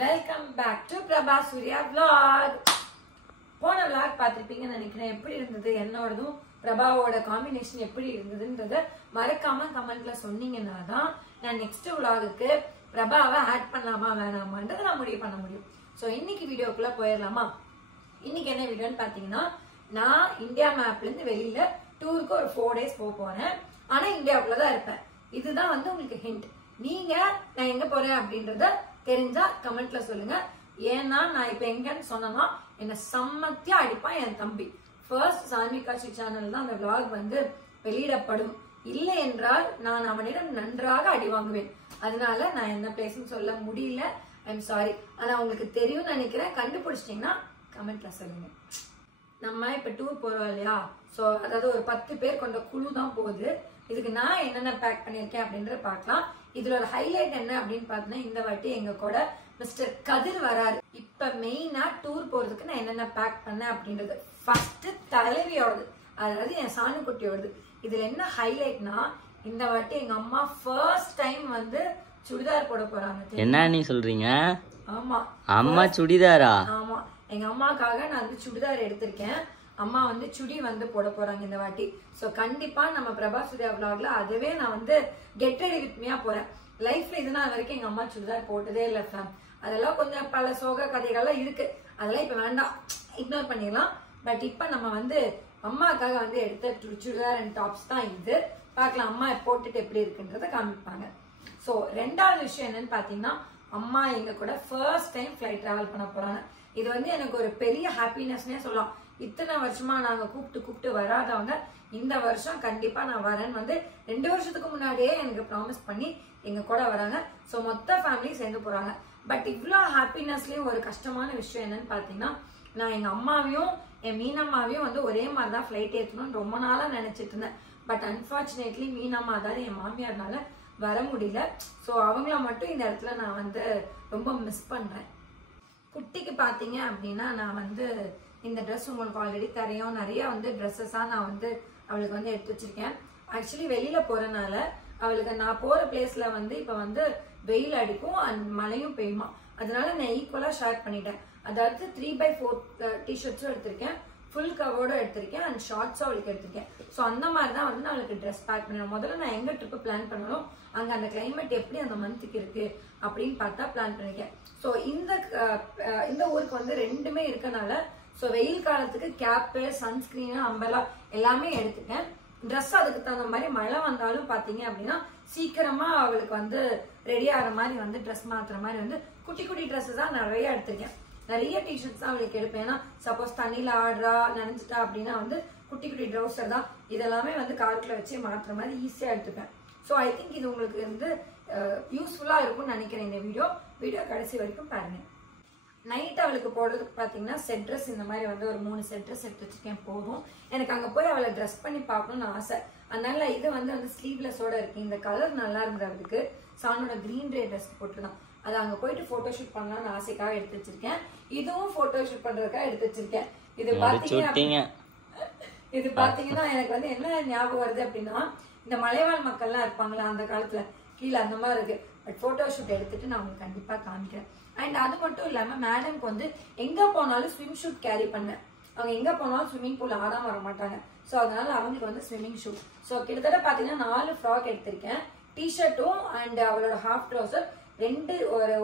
Welcome back to Prabha Surya vlog. போன vlog பார்த்திருப்பீங்கன்னு நினைக்கிறேன். எப்படி இருந்தது என்னோடதும் பிரபாவோட காம்பினேஷன் எப்படி இருந்ததுன்றத மறக்காம கமெண்ட்ல சொன்னீங்கன்னா தான் நான் நெக்ஸ்ட் vlogக்கு பிரபாவை ஆட் பண்ணலாமா வேணாமான்றதை நான் முடிவு பண்ண முடியும். ஸோ இன்னைக்கு வீடியோக்குள்ள போயிடலாமா? இன்னைக்கு என்ன வீடியோன்னு பாத்தீங்கன்னா, நான் இந்தியா மேப்ல இருந்து வெளியில டூருக்கு ஒரு 4 days போறேன். ஆனா இந்தியாவுக்குள்ளதான் இருப்பேன். இதுதான் உங்களுக்கு ஹிண்ட். நீங்க நான் எங்க போறேன் அப்படின்றத தெரிஞ்சா கமெண்ட்ல சொல்லுங்க. ஏன்னா நான் இப்ப எங்கன்னு சொன்னா என்ன சம்மத்தியா அடிப்பான் என் தம்பி. ஃபர்ஸ்ட் சான்விகாட்சி சேனல் தான் அந்த vlog வெளியிடப்படும். இல்லை என்றால் நான் அவனிடம் நன்றாக அடி வாங்குவேன். அதனால நான் என்ன பிளேஸ்ன்னு சொல்ல முடியல. I'm sorry. ஆனா உங்களுக்கு தெரியும் நினைக்கிறேன். கண்டுபிடிச்சிட்டீங்கன்னா கமெண்ட்ல சொல்லுங்க. நம்ம இப்ப டூர் போறோம் இல்லையா? சோ அதாவது ஒரு 10 பேர் கொண்ட குழு தான் போகுது. இதுக்கு நான் என்னென்ன பேக் பண்ணிருக்கேன் அப்படின்றத பார்க்கலாம். இதுல ஒரு ஹைலைட் என்ன அப்படின்னு பாத்தீங்கன்னா, இந்த வாட்டி எங்க கூட மிஸ்டர் கதிர் வராரு. இப்ப மெயினா டூர் போறதுக்கு நான் என்னென்ன பேக் பண்ணேன் அப்படின்றது ஃபர்ஸ்ட் தலைவியோடது, அதாவது என் சாணுக்குட்டியோடது. இதுல என்ன ஹைலைட்னா, இந்த வாட்டி எங்க அம்மா ஃபர்ஸ்ட் டைம் சுடிதார் போட போறாங்க. என்ன நீ சொல்றீங்க? ஆமா, அம்மா சுடிதாரா? ஆமா, எங்க அம்மாக்காக நான் சுடிதார் எடுத்திருக்கேன். அம்மா சுடி போட போறாங்க இந்த வாட்டி. சோ கண்டிப்பா நம்ம பிரபா சூர்யா vlogல அதுவே நான் கெட் ரெடி வித் மீயா போறேன். லைஃப்ல இது நாள் வரைக்கும் எங்க அம்மா சுடிதார் போட்டதே இல்ல ஃபேம். அதெல்லாம் கொஞ்சம் பல சோக கதைகள்லாம் இருக்கு. அதெல்லாம் இப்ப வேண்டாம், இக்னோர் பண்ணிடலாம். பட் இப்ப நம்ம அம்மாக்காக எடுத்த சுடிதார் அண்ட் டாப்ஸ் தான் இது. பார்க்கலாம் அம்மா போட்டுட்டு எப்படி இருக்குன்றத காமிப்பாங்க. சோ ரெண்டாவது விஷயம் என்னன்னு பாத்தீங்கன்னா, அம்மா எங்க கூட ஃபர்ஸ்ட் டைம் ஃபிளைட் டிராவல் பண்ண போறாங்க. இது எனக்கு ஒரு பெரிய ஹாப்பினஸ்னே சொல்லலாம். இத்தனை வருஷமா நாங்க கூப்பிட்டு வராதவங்க இந்த வருஷம் கண்டிப்பா நான் வரேன்னு 2 வருஷத்துக்கு முன்னாடியே எனக்கு ப்ராமிஸ் பண்ணி எங்க கூட வராங்க. சோ மொத்த ஃபேமிலி சேர்ந்து போறாங்க. பட் இவ்வளோ ஹாப்பினஸ்லயும் ஒரு கஷ்டமான விஷயம் என்னன்னு பாத்தீங்கன்னா, நான் எங்க அம்மாவையும் என் மீனம்மாவையும் ஒரே மாதிரி தான் ஃபிளைட் ஏற்றணும்னு ரொம்ப நாளா நினைச்சிட்டு இருந்தேன். பட் அன்பார்ச்சுனேட்லி மீனம்மா அதாவது என் மாமியார்னால வர முடியல. சோ அவங்கள மட்டும் இந்த இடத்துல நான் ரொம்ப மிஸ் பண்றேன். குட்டிக்கு பாத்தீங்க அப்படின்னா, நான் இந்த ட்ரெஸ் உங்களுக்கு ஆல்ரெடி தெரியும். நிறைய ட்ரெஸ்ஸஸா நான் அவளுக்கு எடுத்து வச்சிருக்கேன். ஆக்சுவலி வெளியில போறனால அவளுக்கு நான் போற பிளேஸ்ல இப்ப வெயில் அடிக்கும் அண்ட் மழையும் பெய்யுமா. அதனால நான் ஈக்குவலா ஷேர் பண்ணிட்டேன். அதாவது 3x4 டிஷர்ட்ஸும் எடுத்திருக்கேன், ஃபுல் கவர்டும் எடுத்திருக்கேன் அண்ட் ஷார்ட்ஸும் அவளுக்கு எடுத்திருக்கேன். ஸோ அந்த மாதிரி தான் நான் அவளுக்கு ட்ரெஸ் பேக் பண்ணேன். முதல்ல நான் எங்க ட்ரிப்பு பிளான் பண்ணணும், அங்க அந்த கிளைமேட் எப்படி அந்த மந்த்துக்கு இருக்கு அப்படின்னு பார்த்தா பிளான் பண்ணிருக்கேன். ஸோ இந்த ஊருக்கு ரெண்டுமே இருக்கனால ஸோ வெயில் காலத்துக்கு கேப்பு, சன்ஸ்கிரீனு, அம்பலா எல்லாமே எடுத்துட்டேன். ட்ரெஸ் அதுக்கு தகுந்த மாதிரி மழை வந்தாலும் பாத்தீங்க அப்படின்னா சீக்கிரமா அவளுக்கு ரெடி ஆகிற மாதிரி ட்ரெஸ் மாத்துற மாதிரி குட்டி குட்டி ட்ரெஸ்ஸஸ் தான் நிறைய எடுத்திருக்கேன். நிறைய டிஷர்ட்ஸ் தான் அவளுக்கு எடுப்பேன். ஏன்னா சப்போஸ் தண்ணியில ஆடுறா நினைச்சிட்டா அப்படின்னா குட்டி குட்டி ட்ரௌசர் தான் இதெல்லாமே காருக்குள்ள வச்சு மாத்துற மாதிரி ஈஸியா எடுத்துப்பேன். ஸோ ஐ திங்க் இது உங்களுக்கு யூஸ்ஃபுல்லா இருக்கும்னு நினைக்கிறேன். இந்த வீடியோ கடைசி வரைக்கும் பாருங்க. நைட் அவளுக்கு போடுறதுக்கு பாத்தீங்கன்னா செட் ட்ரெஸ் இந்த மாதிரி ஒரு 3 செட் ட்ரெஸ் எடுத்து வச்சிருக்கேன். போதும், எனக்கு அங்க போய் அவளை ட்ரெஸ் பண்ணி பார்க்கணும்னு ஆசை. அதனால இது ஸ்லீவ்லெஸோட இருக்கு. இந்த கலர் நல்லா இருந்ததுக்கு சானோட கிரீன் ரே ட்ரெஸ் போட்டுதான் அது அங்க போயிட்டு போட்டோ ஷூட் பண்ணலாம்னு ஆசைக்காக எடுத்து வச்சிருக்கேன். இதுவும் போட்டோ ஷூட் பண்றதுக்காக எடுத்து வச்சிருக்கேன். இது பாத்தீங்கன்னா எனக்கு என்ன ஞாபகம் வருது அப்படின்னா, இந்த மலைவாழ் மக்கள்லாம் இருப்பாங்களா அந்த காலத்துல, கீழே அந்த மாதிரி இருக்கு. பட் போட்டோ ஷூட் எடுத்துட்டு நான் உங்களுக்கு கண்டிப்பா காமிக்கிறேன். அண்ட் அது மட்டும் இல்லாம மேடம்க்கு எங்க போனாலும் ஸ்விம் ஷூட் கேரி பண்ணேன். அவங்க எங்க போனாலும் ஸ்விம்மிங் பூல் ஆடாம வர மாட்டாங்க. சோ அதனால அவங்களுக்கு ஸ்விம்மிங் ஷூட். சோ கிட்டத்தட்ட பாத்தீங்கன்னா 4 ஃப்ராக் எடுத்திருக்கேன். டிஷர்ட்டும் அண்ட் அவளோட ஹாஃப் ட்ரௌசர்,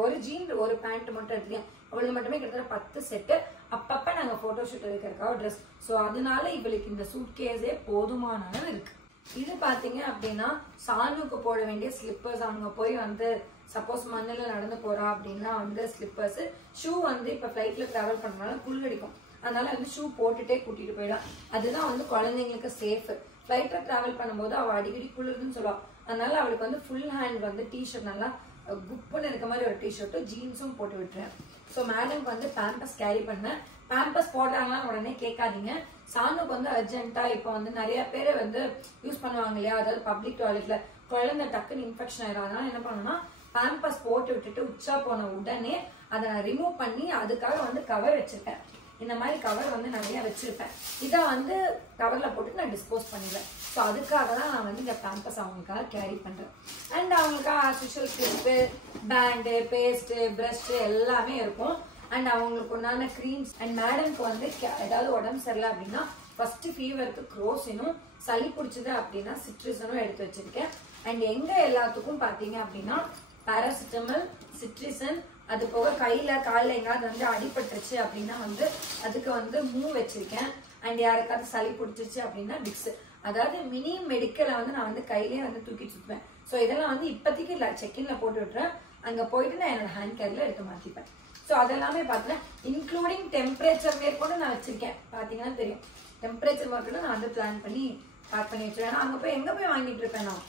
ஒரு ஜீன், ஒரு பேண்ட் மட்டும் எடுத்திருக்கேன். அவளுக்கு மட்டுமே கிட்டத்தட்ட 10 செட்டு. அப்பப்ப நாங்க போட்டோ ஷூட் எடுக்கிறதுக்காக ட்ரெஸ். சோ அதனால இவளுக்கு இந்த சூட் கேஸே போதுமான அளவு இருக்கு. இது பாத்தீங்க அப்படின்னா சாணுக்கு போட வேண்டிய ஸ்லிப்பர்ஸ். அவங்க போய் சப்போஸ் மண்ணில நடந்து போறா அப்படின்னா ஸ்லிப்பர்ஸ், ஷூ இப்ப பிளைட்ல டிராவல் பண்றதுனால குளிரடிக்கும். அதனால ஷூ போட்டுட்டே கூட்டிட்டு போயிடலாம். அதுதான் குழந்தைங்களுக்கு சேஃப். பிளைட்ல டிராவல் பண்ணும்போது அவ அடிக்கடி குளிருதுன்னு சொல்லுவா. அதனால அவளுக்கு ஃபுல் ஹேண்ட் டிஷர்ட் நல்லா குப்புன்னு இருக்க மாதிரி ஒரு டிஷர்ட்டும் ஜீன்ஸும் போட்டு விட்டுறேன். ஸோ மேடம்க்கு பேம்பஸ் கேரி பண்ணேன். பேம்பஸ் போடுறாங்களா உடனே கேட்காதீங்க. சாணுக்கு அர்ஜென்ட்டா இப்போ நிறைய பேர் யூஸ் பண்ணுவாங்க இல்லையா, அதாவது பப்ளிக் டாய்லெட்ல குழந்தை டக்குன்னு இன்ஃபெக்ஷன் ஆயிடும். அதனால என்ன பண்ணணும்னா பேம்பஸ் போட்டு விட்டுட்டு உச்சா போன உடனே அதை நான் ரிமூவ் பண்ணி அதுக்காக கவர் வச்சிருக்கேன். இந்த மாதிரி கவர் வந்து நிறைய வச்சிருப்பேன். இதை வந்து கவர்ல போட்டு நான் டிஸ்போஸ் பண்ணிடுவேன். ஸோ அதுக்காக தான் நான் வந்து இந்த பேம்பர்ஸ் அவங்களுக்காக கேரி பண்றேன். அண்ட் அவங்களுக்காக as usual clip, band, paste, brush எல்லாமே இருக்கும். அண்ட் அவங்களுக்கு உண்டான க்ரீம்ஸ். அண்ட் மேடம்க்கு வந்து ஏதாவது உடம்பு சரியில்லை அப்படின்னா ஃபர்ஸ்ட் ஃபீவருக்கு குரோசினும், சளி பிடிச்சது அப்படின்னா சிட்ரிசனும் எடுத்து வச்சிருக்கேன். அண்ட் எங்க எல்லாத்துக்கும் பாத்தீங்க அப்படின்னா பாராசிட்டமல், சிட்ரிசன், அது போக கையில காலில் எங்காவது வந்து அடிபட்டுருச்சு அப்படின்னா வந்து அதுக்கு வந்து வச்சிருக்கேன். அண்ட் யாருக்காவது சளி பிடிச்சிருச்சு அப்படின்னா விக்ஸ். அதாவது மினி மெடிக்கலை வந்து நான் வந்து கையிலேயே வந்து தூக்கிட்டு சுத்துவேன். ஸோ இதெல்லாம் வந்து இப்போதைக்கு இல்லை, செக்இன்ல போட்டு விட்டுறேன். அங்கே போயிட்டு நான் என்னோட ஹேண்ட் கேரில் எடுத்து மாற்றிப்பேன். ஸோ அதெல்லாமே பார்த்தேன், இன்க்ளூடிங் டெம்பரேச்சர் மேற்கொண்டு நான் வச்சிருக்கேன். பார்த்தீங்கன்னா தெரியும், டெம்பரேச்சர் மேற்கொண்டு நான் வந்து பிளான் பண்ணி பேக் பண்ணி வச்சிருவேன். அங்கே போய் எங்கே போய் வாங்கிட்டு இருப்பேன் நான்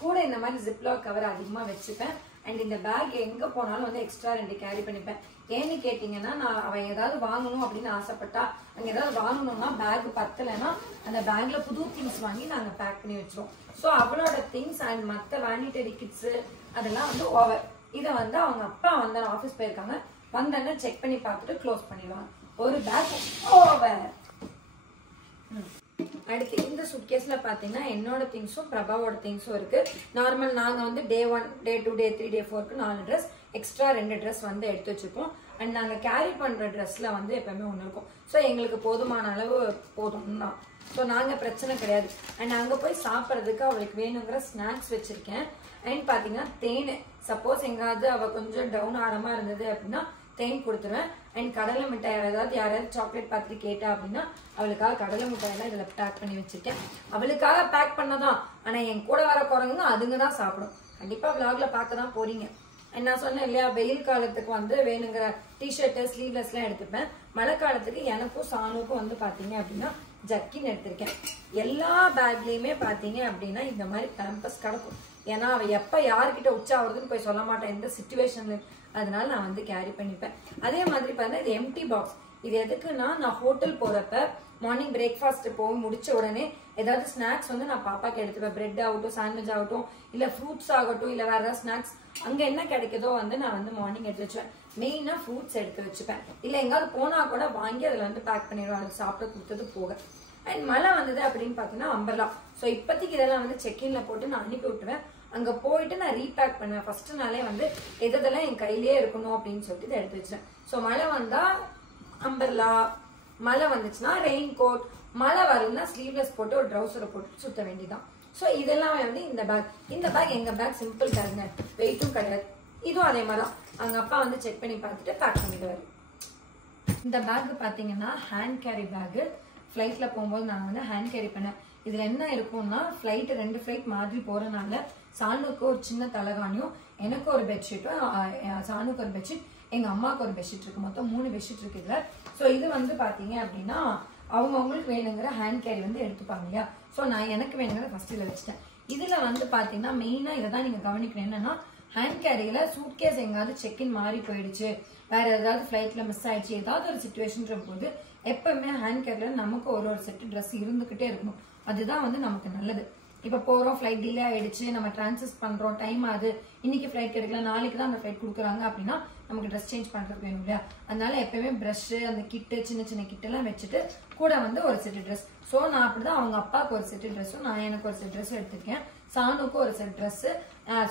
கூட இந்த மாதிரி ஜிப்லாக் கவர் அதிகமாக வச்சுப்பேன். அண்ட் இந்த பேக் எங்கே போனாலும் வந்து எக்ஸ்ட்ரா 2 கேரி பண்ணிப்பேன். ஏன்னு கேட்டிங்கன்னா நான் அவன் ஏதாவது வாங்கணும் அப்படின்னு ஆசைப்பட்டா, அங்கே ஏதாவது வாங்கணும்னா பேக் பத்தலைன்னா அந்த பேக்ல புது திங்ஸ் வாங்கி நாங்கள் பேக் பண்ணி வச்சிருவோம். ஸோ அவளோட திங்ஸ் அண்ட் மற்ற வேனிட்டரி கிட்ஸு அதெல்லாம் வந்து ஓவர். இதை வந்து அவங்க அப்பா வந்து ஆஃபீஸ் போயிருக்காங்க, வந்தோடனே செக் பண்ணி பார்த்துட்டு க்ளோஸ் பண்ணிடுவாங்க. ஒரு பேக் ஓவர். அடுத்து இந்த சூட்கேஸ்ல பாத்தீங்கன்னா என்னோட திங்ஸும் பிரபாவோட திங்ஸும் இருக்கு. நார்மல் நாங்க வந்து டே 1, டே 2, டே 3, டே 4க்கு 4 ட்ரெஸ், எக்ஸ்ட்ரா 2 ட்ரெஸ் வந்து எடுத்து வச்சிருக்கோம். அண்ட் நாங்க கேரி பண்ற ட்ரெஸ்ல வந்து எப்பவுமே ஒண்ணு இருக்கும். ஸோ எங்களுக்கு போதுமான அளவு போதும் தான். ஸோ நாங்க பிரச்சனை கிடையாது. அண்ட் அங்க போய் சாப்பிட்றதுக்கு அவளுக்கு வேணுங்கிற ஸ்நாக்ஸ் வச்சிருக்கேன். அண்ட் பாத்தீங்கன்னா தேன், சப்போஸ் எங்காவது அவ கொஞ்சம் டவுன் ஆரமா இருந்தது அப்படின்னா தேன் கொடுத்துருவேன். அண்ட் கடலை மிட்டாய் யாராவது சாக்லேட் பார்த்துட்டு கேட்டா அப்படின்னா அவளுக்காக கடலை மிட்டாயெல்லாம் இதில் பேக் பண்ணி வச்சிருக்கேன். அவளுக்காக பேக் பண்ணதான். ஆனா என் கூட வர குரங்குங்க அதுங்க தான் சாப்பிடும். கண்டிப்பா விளாக்ல பார்க்க தான் போறீங்க. நான் சொன்னேன் இல்லையா, வெயில் காலத்துக்கு வந்து வேணுங்கிற டிஷர்ட்டு, ஸ்லீவ்லெஸ் எல்லாம் எடுத்துப்பேன். மழை காலத்துக்கு எனக்கும் சாணுக்கும் வந்து பாத்தீங்க அப்படின்னா ஜக்கின் எடுத்திருக்கேன். எல்லா பேக்லயுமே பாத்தீங்க அப்படின்னா இந்த மாதிரி பேம்பர்ஸ் கிடக்கும். ஏன்னா அவ எப்ப யாருக்கிட்ட உச்சாவதுன்னு போய் சொல்ல மாட்டேன் எந்த சிச்சுவேஷன்ல. அதனால நான் வந்து கேரி பண்ணிப்பேன். அதே மாதிரி பார்த்தா இது எம்டி பாக்ஸ். இது எதுக்குன்னா நான் ஹோட்டல் போறப்ப மார்னிங் பிரேக்ஃபாஸ்ட் போய் முடிச்ச உடனே ஏதாவது ஸ்நாக்ஸ் வந்து நான் பாப்பாக்கு எடுத்துப்பேன். பிரெட் ஆகட்டும், சாண்ட்விச் ஆகட்டும், இல்ல ஃப்ரூட்ஸ் ஆகட்டும், இல்ல வேற ஏதாவது ஸ்நாக்ஸ் அங்க என்ன கிடைக்குதோ வந்து நான் வந்து மார்னிங் எடுத்து வச்சுப்பேன். மெயினா ஃப்ரூட்ஸ் எடுத்து வச்சுப்பேன். இல்ல எங்காவது போனா கூட வாங்கி அதுல வந்து பேக் பண்ணிடுவேன், அது சாப்பிட கொடுத்தது போக. அண்ட் மழை வந்தது அப்படின்னு பாத்தீங்கன்னா அம்பர்லா. ஸோ இப்போதைக்கு இதெல்லாம் வந்து செக்இன்ல போட்டு நான் அனுப்பி விட்டுருவேன். அங்க போயிட்டு நான் ரீபேக் பண்ணுவேன். ஃபர்ஸ்ட் நாளே வந்து எதெல்லாம் என் கையிலேயே இருக்கணும் அப்படின்னு சொல்லிட்டு இதை எடுத்து வச்சேன். ஸோ மழை வந்தா அம்பர்லா, மழை வந்துச்சுன்னா ரெயின் கோட், மழை வரலன்னா ஸ்லீவ்லெஸ் போட்டு ஒரு ட்ரௌசரை போட்டு சுத்த வேண்டியதான். ஸோ இதெல்லாம் வந்து இந்த பேக் எங்க பேக் சிம்பிள் பேக்ங்க, வெயிட்டும் கிடையாது. இதுவும் அதே மாதிரிதான். அவங்க அப்பா வந்து செக் பண்ணி பார்த்துட்டு பேக் பண்ணிடுவாரு. இந்த பேக் பாத்தீங்கன்னா ஹேண்ட் கேரி பேக். ஃபிளைட்ல போகும்போது நான் வந்து ஹேண்ட் கேரி பண்ணேன். இதுல என்ன இருக்கும்னா ஃபிளைட் 2 ஃபிளைட் மாதிரி போறதுனால சாணுக்கு ஒரு சின்ன தலகாணியும், எனக்கு ஒரு பெட்ஷீட்டும், சாணுக்கு ஒரு பெட்ஷீட், எங்க அம்மாவுக்கு ஒரு பெட்ஷீட் இருக்கு. மொத்தம் 3 பெட்ஷீட் இருக்கு இதுல. ஸோ இது வந்து பாத்தீங்க அப்படின்னா அவங்களுக்கு வேணுங்கிற ஹேண்ட் கேரி வந்து எடுத்துப்பாங்க இல்லையா. ஸோ நான் எனக்கு வேணுங்கிற ஃபர்ஸ்ட் இதில் வச்சுட்டேன். இதுல வந்து பாத்தீங்கன்னா மெயினா இதை தான் நீங்க கவனிக்கணும். என்னன்னா ஹேண்ட் கேரியில சூட்கேஸ் எங்காவது செக்இன் மாறி போயிடுச்சு, வேற ஏதாவது ஃபிளைட்ல மிஸ் ஆயிடுச்சு, ஏதாவது ஒரு சிச்சுவேஷன் போது எப்பவுமே ஹேண்ட் கேர்ல நமக்கு ஒரு செட் ட்ரெஸ் இருந்துகிட்டே இருக்கணும். அதுதான் வந்து நமக்கு நல்லது. இப்ப போறோம், ஃபிளைட் டிலே ஆயிடுச்சு, நம்ம டிரான்சிட் பண்றோம், டைம் ஆகுது, இன்னைக்கு ஃபிளைட் கிடைக்கல, நாளைக்கு தான் அந்த ஃபிளைட் கொடுக்குறாங்க அப்படின்னா நமக்கு ட்ரெஸ் சேஞ்ச் பண்றதுக்கு வேணும் இல்லையா. அதனால எப்பவுமே பிரஷ், அந்த கிட்டு, சின்ன சின்ன கிட் எல்லாம் வச்சுட்டு கூட வந்து ஒரு செட் ட்ரெஸ். ஸோ நான் அப்படிதான் அவங்க அப்பாவுக்கு ஒரு செட் ட்ரெஸ்ஸும், நான் எனக்கு ஒரு செட் ட்ரெஸ்ஸும் எடுத்திருக்கேன். சாணுக்கும் ஒரு செட் ட்ரெஸ்,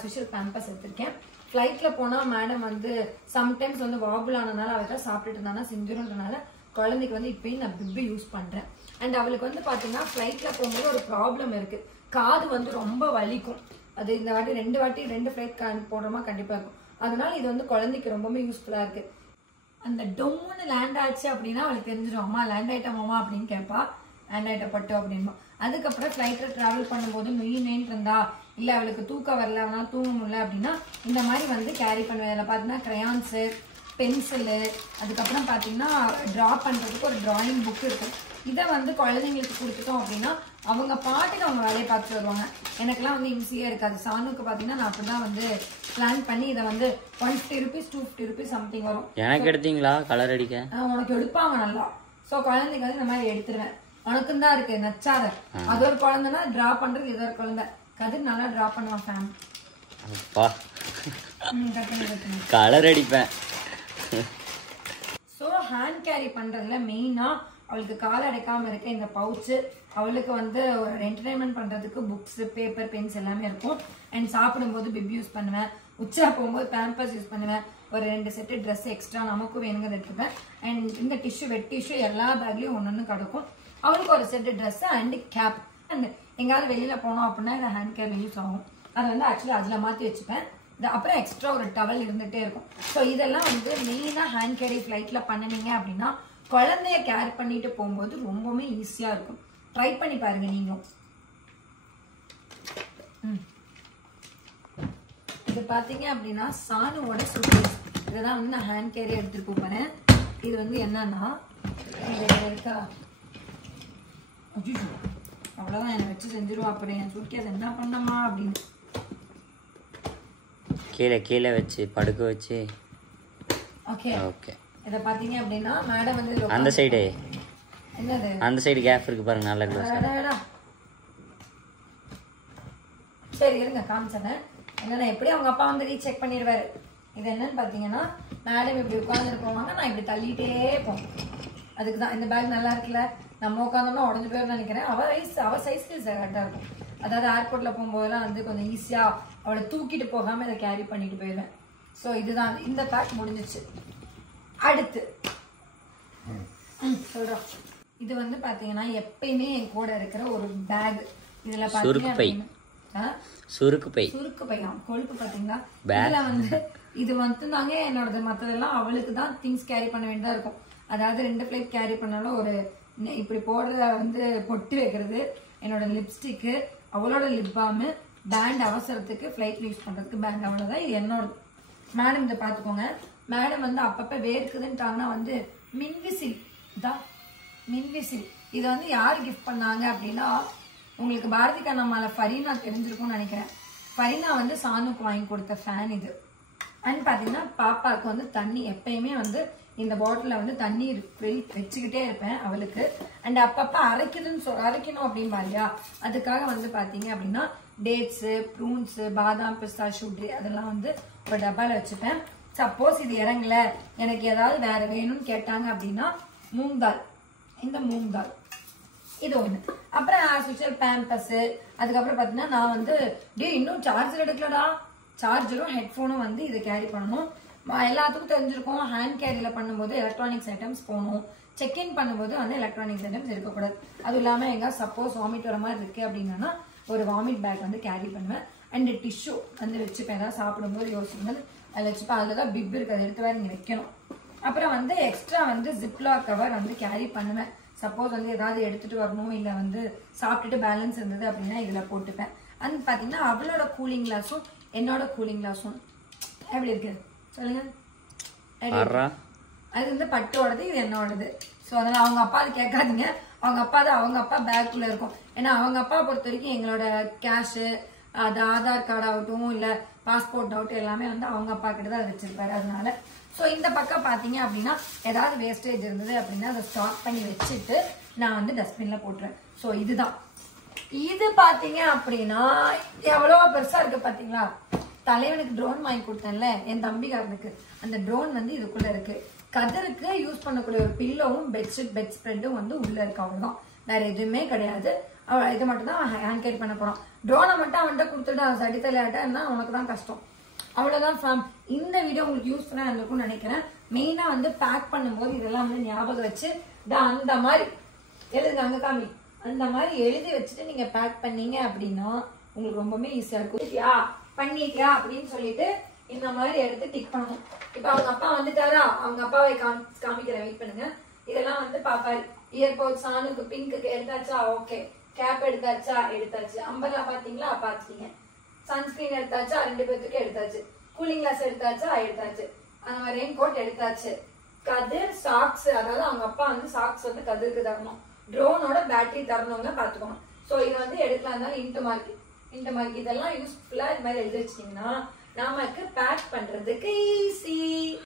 ஸ்பெஷல் பேம்பர்ஸ் எடுத்திருக்கேன். ஃபிளைட்ல போனா மேடம் வந்து சம்டைம்ஸ் வந்து வாபுல் ஆனதுனால அவதான் சாப்பிட்டுட்டு இருந்தானா செஞ்சிருன்றனால குழந்தைக்கு வந்து இப்பயும் நான் பிப்பி யூஸ் பண்றேன். அண்ட் அவளுக்கு வந்து பாத்தீங்கன்னா ஃபிளைட்ல போகும்போது ஒரு ப்ராப்ளம் இருக்கு, காது வந்து ரொம்ப வலிக்கும். அது இந்த வாட்டி 2 ஃபிளைட் போடுறோமா கண்டிப்பா இருக்கும். அதனால இது வந்து குழந்தைக்கு ரொம்பவே யூஸ்ஃபுல்லா இருக்கு. அந்த டொம்முன்னு லேண்ட் ஆச்சு அப்படின்னா அவளுக்கு தெரிஞ்சிடும், அம்மா லேண்ட் ஆயிட்டோமா அப்படின்னு கேட்பா. லேண்ட் ஆயிட்ட பட்டோ அப்படின்பா. அதுக்கப்புறம் ஃபிளைட்ல டிராவல் பண்ணும்போது நொயின் இருந்தா, இல்ல அவளுக்கு தூக்கம் வரல, அவனால தூங்க முடியல அப்படின்னா இந்த மாதிரி வந்து கேரி பண்ணுவேன். அதில் பார்த்தீங்கன்னா கிரையான்ஸு, பென்சிலு, அதுக்கப்புறம் பார்த்தீங்கன்னா ட்ரா பண்றதுக்கு ஒரு டிராயிங் புக் இருக்கு. இதை வந்து குழந்தைங்களுக்கு கொடுத்துட்டோம் அப்படின்னா அவங்க பாட்டுக்கு அவங்க வேலையை பார்த்துட்டு வருவாங்க. எனக்கெல்லாம் வந்து ஈஸியாக இருக்காது. சாணுக்கு பார்த்தீங்கன்னா நான் அப்படிதான் வந்து பிளான் பண்ணி இதை வந்து 150 rupees 250 rupees சம்திங் வரும். எனக்கு எடுத்தீங்களா கலர் அடிக்க? உனக்கு எடுப்பாங்க நல்லா. ஸோ குழந்தைக்கு வந்து இந்த மாதிரி எடுத்துருவேன். உனக்கும் தான் இருக்கு நச்சாத. அது ஒரு குழந்தைன்னா டிரா பண்றது, இது ஒரு குழந்தை. கதிர் நல்லா டிரா பண்ணுவான் ஃபேம். அப்பா கலர் அடிப்பேன். ஸோ ஹேண்ட் கேரி பண்றதுல மெயினா அவளுக்கு கால் அடைக்காம இருக்க இந்த பவுச்சு, அவளுக்கு வந்து ஒரு என்டர்டைன்மெண்ட் பண்றதுக்கு புக்ஸ், பேப்பர், பென்ஸ் எல்லாமே இருக்கும். அண்ட் சாப்பிடும்போது பிப் யூஸ் பண்ணுவேன், உச்சா போகும்போது பேம்பர்ஸ் யூஸ் பண்ணுவேன், ஒரு 2 செட்டு ட்ரெஸ் எக்ஸ்ட்ரா நமக்கு வேணுங்கிறது எடுத்துப்பேன். அண்ட் இந்த டிஷ்யூ, வெட் டிஷ்யூ எல்லா பேக்லயும் ஒன்னொன்னு கிடக்கும். அவளுக்கு ஒரு set dress and cap. And எங்காவது வெளியில போனோம் அப்படின்னா இந்த ஹேண்ட் கேர் யூஸ் ஆகும். அதை வந்து ஆக்சுவலி அதுல மாத்தி வச்சுப்பேன். அப்புறம் எக்ஸ்ட்ரா ஒரு டவல் இருந்துட்டே இருக்கும். ஸோ இதெல்லாம் வந்து மெயினா ஹேண்ட் கேரி ஃபிளைட்ல பண்ணினீங்க அப்படின்னா குழந்தைய கேர் பண்ணிட்டு போகும்போது ரொம்பவுமே ஈஸியா இருக்கும். ட்ரை பண்ணி பாருங்க நீங்களும். இது பாத்தீங்க அப்படின்னா சானுவோட சூட்கேஸ். இதெல்லாம் வந்து நான் ஹேண்ட் கேரி எடுத்துட்டு போறேன். இது வந்து என்னன்னா இருக்கா, அவ்வளவுதான் என்னை வச்சு செஞ்சிருவா. அப்புறம் என் சூட்கேஸ் என்ன பண்ணமா அப்படின்னு கீழே கீழே வச்சு படுக்க வச்சு. Okay okay. இத பாத்தீங்க அப்படின்னா மேடம் வந்து அந்த சைடு என்னது, அந்த சைடு கேப் இருக்கு பாருங்க, நல்ல க்ளோஸ். சரி இருங்க காமிச்சேன். என்னன்னா எப்படி அவங்க அப்பா வந்து ரீசெக் பண்ணிடுவாரு. இது என்னன்னு பாத்தீங்கன்னா மேடம் இப்படி உட்கார்ந்துட்டு போவாங்க, நான் இப்படி தள்ளிட்டே போவேன். அதுக்குதான் இந்த பேக் நல்லா இருக்குல்ல. நம்ம உட்காந்தோம்னா உடஞ்சு போயிடும் நினைக்கிறேன். அவ சைஸ்க்கு கரெக்டா இருக்கும். அதாவது ஏர்போர்ட்ல போகும்போதெல்லாம் வந்து கொஞ்சம் ஈஸியா அவளை தூக்கிட்டு போகாம இதை கேரி பண்ணிட்டு போயிடுவேன். ஸோ இதுதான் இந்த பேக் முடிஞ்சிச்சு. அடுத்து சொல்றோம். இது வந்து பாத்தீங்கன்னா எப்பயுமே என் கூட இருக்கிற ஒரு பேக். இதுல பாத்தீங்கன்னா சுருக்கு பை, கொழுப்பு பாத்தீங்களா. இதுல வந்து இது வந்து தாங்க என்னோடது. மத்ததெல்லாம் அவளுக்கு தான் திங்ஸ் கேரி பண்ண வேண்டியதா இருக்கும். அதாவது 2 பிளேட் கேரி பண்ணாலும் ஒரு இப்படி போடுற வந்து பொட்டு வைக்கிறது, என்னோட லிப்ஸ்டிக்கு, அவளோட லிப் பாம், பேண்ட் அவசரத்துக்கு ஃபிளைட்ல யூஸ் பண்றதுக்கு பேண்ட், அவ்வளவுதான். இது என்னோட. மேடம் இதை பாத்துக்கோங்க. மேடம் வந்து அப்பப்ப வேர்க்குதுன்ட்டாங்கன்னா வந்து மின்விசில் தான், மின்விசில். இதை வந்து யாரு கிஃப்ட் பண்ணாங்க அப்படின்னா உங்களுக்கு பாரதி கண்ணம்மால ஃபரீனா தெரிஞ்சிருக்கும்னு நினைக்கிறேன். ஃபரீனா வந்து சானுக்கு வாங்கி கொடுத்த ஃபேன் இது. அண்ட் பாத்தீங்கன்னா பாப்பாவுக்கு வந்து தண்ணி எப்பயுமே வந்து இந்த பாட்டில வந்து தண்ணி வச்சுக்கிட்டே இருப்பேன் அவளுக்கு. அண்ட் அப்பப்ப அரைக்கணும் அப்படின்பா இல்லையா, அதுக்காக வந்து பாத்தீங்க அப்படின்னா டேட்ஸ், ப்ரூன்ஸ், பாதாம், பிஸ்தா, ஷுட்ரி அதெல்லாம் வந்து ஒரு டப்பால வச்சுப்பேன். சப்போஸ் இது இறங்கல, எனக்கு ஏதாவது வேற வேணும்னு கேட்டாங்க அப்படின்னா மூங் தால், இந்த மூங் தால் இது ஒண்ணு. அப்புறம் ஆஸ்யூஷுவல் பேம்பஸ். அதுக்கப்புறம் பாத்தீங்கன்னா நான் வந்து இன்னும் சார்ஜர் எடுக்கலடா, சார்ஜரும் ஹெட்போனும் வந்து இதை கேரி பண்ணணும். எல்லாத்துக்கும் தெரிஞ்சிருக்கும் ஹேண்ட் கேரியில பண்ணும்போது எலக்ட்ரானிக்ஸ் ஐட்டம்ஸ் போகணும். செக்இன் பண்ணும்போது வந்து எலக்ட்ரானிக்ஸ் ஐட்டம்ஸ் இருக்கக்கூடாது. அதுவும் இல்லாம எங்க சப்போஸ் வாமிட் வர மாதிரி இருக்கு அப்படின்னா ஒரு வாமிட் பேக் வந்து கேரி பண்ணுவேன். அண்ட் டிஷ்யூ வந்து வச்சுப்பேன். ஏதாவது சாப்பிடும்போது யோசிக்கும்போது அதில் வச்சுப்பேன். அதுலதான் பிப் இருக்கு, அதை எடுத்து வேற நீங்க வைக்கணும். அப்புறம் வந்து எக்ஸ்ட்ரா வந்து ஜிப்லாக் கவர் வந்து கேரி பண்ணுவேன். சப்போஸ் வந்து ஏதாவது எடுத்துட்டு வரணும், இல்ல வந்து சாப்பிட்டுட்டு பேலன்ஸ் இருந்தது அப்படின்னா இதுல போட்டுப்பேன். அண்ட் பாத்தீங்கன்னா அவளோட கூலிங் கிளாஸும் என்னோட கூலிங் கிளாஸும் எப்படி இருக்கு சொல்லுங்க. அது வந்து பட்டோடது, இது என்னோடது. ஸோ அதனால அவங்க அப்பா அது கேட்காதீங்க. அவங்க அப்பா பேக்குள்ள இருக்கும். ஏன்னா அவங்க அப்பா பொறுத்த வரைக்கும் எங்களோட கேஷு, அது ஆதார் கார்டு ஆகட்டும் இல்ல பாஸ்போர்ட் ஆகட்டும் எல்லாமே வந்து அவங்க அப்பா கிட்ட தான் வச்சிருப்பாரு. அதனால ஸோ இந்த பக்கம் பாத்தீங்க அப்படின்னா ஏதாவது வேஸ்டேஜ் இருந்தது அப்படின்னா அதை ஸ்டாக் பண்ணி வச்சுட்டு நான் வந்து டஸ்ட்பின்ல போட்டுறேன். ஸோ இதுதான். இது பாத்தீங்க அப்படின்னா எவ்வளவோ பெருசா இருக்கு பாத்தீங்களா. தலைவனுக்கு ட்ரோன் வாங்கி கொடுத்தேன்ல என் தம்பிக்காரனுக்கு, அந்த ட்ரோன் வந்து இதுக்குள்ள இருக்கு. கதருக்கு யூஸ் பண்ணக்கூடிய ஒரு பில்லோவும் பெட்ஷீட், பெட் ஸ்ப்ரெட்டும் வந்து உள்ள இருக்கு. அவ்வளவுதான், வேற எதுவுமே கிடையாது. இது மட்டும் தான் ஹேண்ட் கேரி பண்ண போறோம். ட்ரோனை மட்டும் அவன்கிட்ட கொடுத்துட்டு சடி தலையாட்டா உனக்கு தான் கஷ்டம். அவ்வளவுதான் ஃபார்ம். இந்த வீடியோ உங்களுக்கு யூஸ்ஃபுல்லா இருக்கும்னு நினைக்கிறேன். மெயினா வந்து பேக் பண்ணும்போது இதெல்லாம் வந்து ஞாபகம் வச்சு அந்த மாதிரி எழுதுங்க, அங்க காமி, அந்த மாதிரி எழுதி வச்சுட்டு நீங்க பேக் பண்ணீங்க அப்படின்னா உங்களுக்கு ரொம்பவே ஈஸியா இருக்கும். பண்ணிட்டியா அப்படின்னு சொல்லிட்டு இந்த மாதிரி எடுத்து டிக் பண்ணணும். இப்ப அவங்க அப்பா வந்துட்டாரா, அவங்க அப்பாவை காமிக்கிற, வெயிட் பண்ணுங்க. இதெல்லாம் வந்து பாப்பாரு. இயர்போர்ட் சானுக்கு பிங்க்கு எடுத்தாச்சா, ஓகே. கேப் எடுத்தாச்சா, எடுத்தாச்சு. அம்பர்லா பாத்தீங்களா, பாத்தீங்க. சன்ஸ்கிரீன் எடுத்தாச்சா, 2 பேத்துக்கு எடுத்தாச்சு. கூலிங் கிளாஸ் எடுத்தாச்சா, எடுத்தாச்சு. அந்த மாதிரி ரெயின் கோட் எடுத்தாச்சு. கதிர் சாக்ஸ், அதாவது அவங்க அப்பா வந்து சாக்ஸ் வந்து கதிருக்கு தரணும். ட்ரோனோட பேட்டரி தரணுங்க பாத்துக்கோங்க. சோ இது வந்து எடுக்கலாம் இருந்தாலும் இந்த மாதிரி இதெல்லாம் யூஸ்ஃபுல்லா இது மாதிரி எழுதி வச்சிட்டீங்கன்னா நமக்கு பேக் பண்றதுக்கு ஈஸி.